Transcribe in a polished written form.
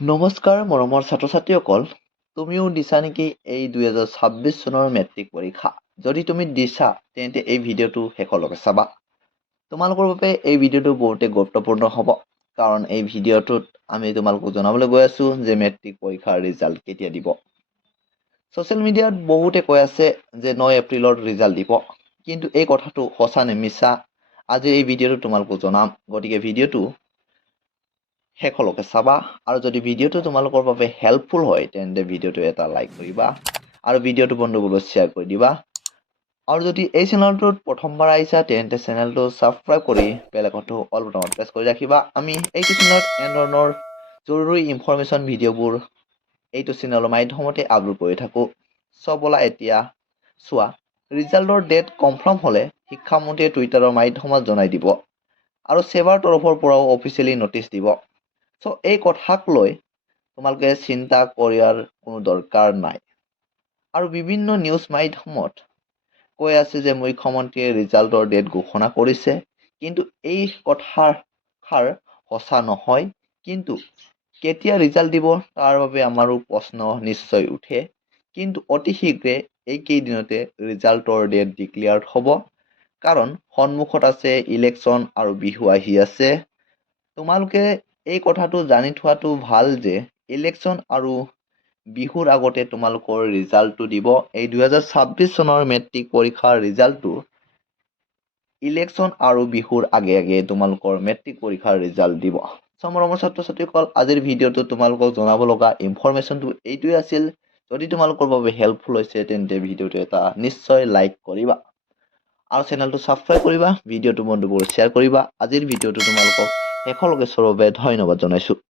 নমস্কাৰ মৰমৰ ছাত্ৰ ছাত্ৰীসকল, তুমিও দিছা নেকি এই 2026 চনৰ মেট্ৰিক পৰীক্ষা? যদি তুমি দিছা তেন্তে এই ভিডিঅ'টো শেষলৈকে চাবা। তোমালোকৰ বাবে এই ভিডিঅ'টো বহুতে গুৰুত্বপূৰ্ণ হ'ব, কাৰণ এই ভিডিঅ'টোত আমি তোমালোকক জনাবলৈ গৈ আছো যে মেট্ৰিক পৰীক্ষাৰ ৰিজাল্ট কেতিয়া দিব। ছ'চিয়েল মিডিয়াত বহুতে কৈ আছে যে 9 এপ্ৰিলত ৰিজাল্ট দিব, কিন্তু এই কথাটো সঁচা নে মিছা আজি এই ভিডিঅ'টো তোমালোকক জনাম। গতিকে ভিডিঅ'টো শেষলৈকে চাবা, আৰু যদি ভিডিঅ'টো তোমালোকৰ বাবে হেল্পফুল হয় তেন্তে ভিডিঅ'টো এটা লাইক কৰিবা আৰু ভিডিঅ'টো বন্ধুবোৰলৈ শ্বেয়াৰ কৰি দিবা। আৰু যদি এই চেনেলটোত প্ৰথমবাৰ আহিছা তেন্তে চেনেলটো ছাবস্ক্ৰাইব কৰি বেল আইকনটো অল বটনত প্ৰেছ কৰি ৰাখিবা। আমি এইটো চেনেলত এনেধৰণৰ জৰুৰী ইনফৰমেশ্যন ভিডিঅ'বোৰ এইটো চেনেলৰ মাধ্যমতে আপলোড কৰি থাকোঁ। ব'লা এতিয়া চোৱা, ৰিজাল্টৰ ডেট কনফাৰ্ম হ'লে শিক্ষামন্ত্ৰীয়ে টুইটাৰৰ মাধ্যমত জনাই দিব আৰু ছেবাৰ তৰফৰ পৰাও অফিচিয়েলি নটিচ দিব। এই কথাক লৈ তোমালোকে চিন্তা কৰাৰ কোনো দৰকাৰ নাই। আৰু বিভিন্ন নিউজ মাধ্যমত কৈ আছে যে মুখ্যমন্ত্ৰীয়ে ৰিজাল্টৰ ডেট ঘোষণা কৰিছে, কিন্তু এই কথাষাৰ সঁচা নহয়। কিন্তু কেতিয়া ৰিজাল্ট দিব তাৰ বাবে আমাৰো প্ৰশ্ন নিশ্চয় উঠে, কিন্তু অতি শীঘ্ৰে এইকেইদিনতে ৰিজাল্টৰ ডেট ডিক্লেয়াৰ হ'ব, কাৰণ সন্মুখত আছে ইলেকশ্যন আৰু বিহু আহি আছে। তোমালোকে এই কথাটো জানি থোৱাটো ভাল যে ইলেকশ্যন আৰু বিহুৰ আগতে তোমালোকৰ ৰিজাল্টটো দিব। এই 2026 চনৰ মেট্ৰিক পৰীক্ষাৰ ৰিজাল্টটো ইলেকশ্যন আৰু বিহুৰ আগে আগে তোমালোকৰ মেট্ৰিক পৰীক্ষাৰ ৰিজাল্ট দিব। মৰমৰ ছাত্ৰ ছাত্ৰীসকল, আজিৰ ভিডিঅ'টো তোমালোকক জনাব লগা ইনফৰমেশ্যনটো এইটোৱে আছিল। যদি তোমালোকৰ বাবে হেল্পফুল হৈছে তেন্তে ভিডিঅ'টো এটা নিশ্চয় লাইক কৰিবা আৰু চেনেলটো ছাবস্ক্ৰাইব কৰিবা, ভিডিঅ'টো বন্ধুবোৰ শ্বেয়াৰ কৰিবা। আজিৰ ভিডিঅ'টো তোমালোকক শেষলৈকে চোৱাৰ বাবে ধন্যবাদ জনাইছোঁ।